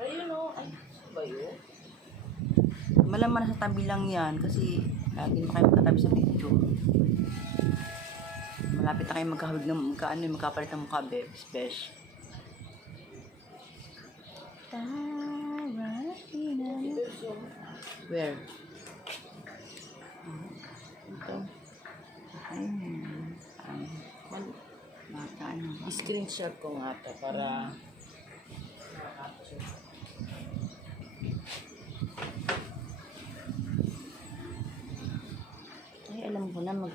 Ayun o. Ay, ba yun? Malaman sa tabi lang yan kasi lagi na kayo magkatabi sa picture. Malapit na kayo magkahawig ng magkapalit ng mukha, besh. Where? Ito. Bata ano ba? Screenshot ko nga ito para Ay, alam ko na mag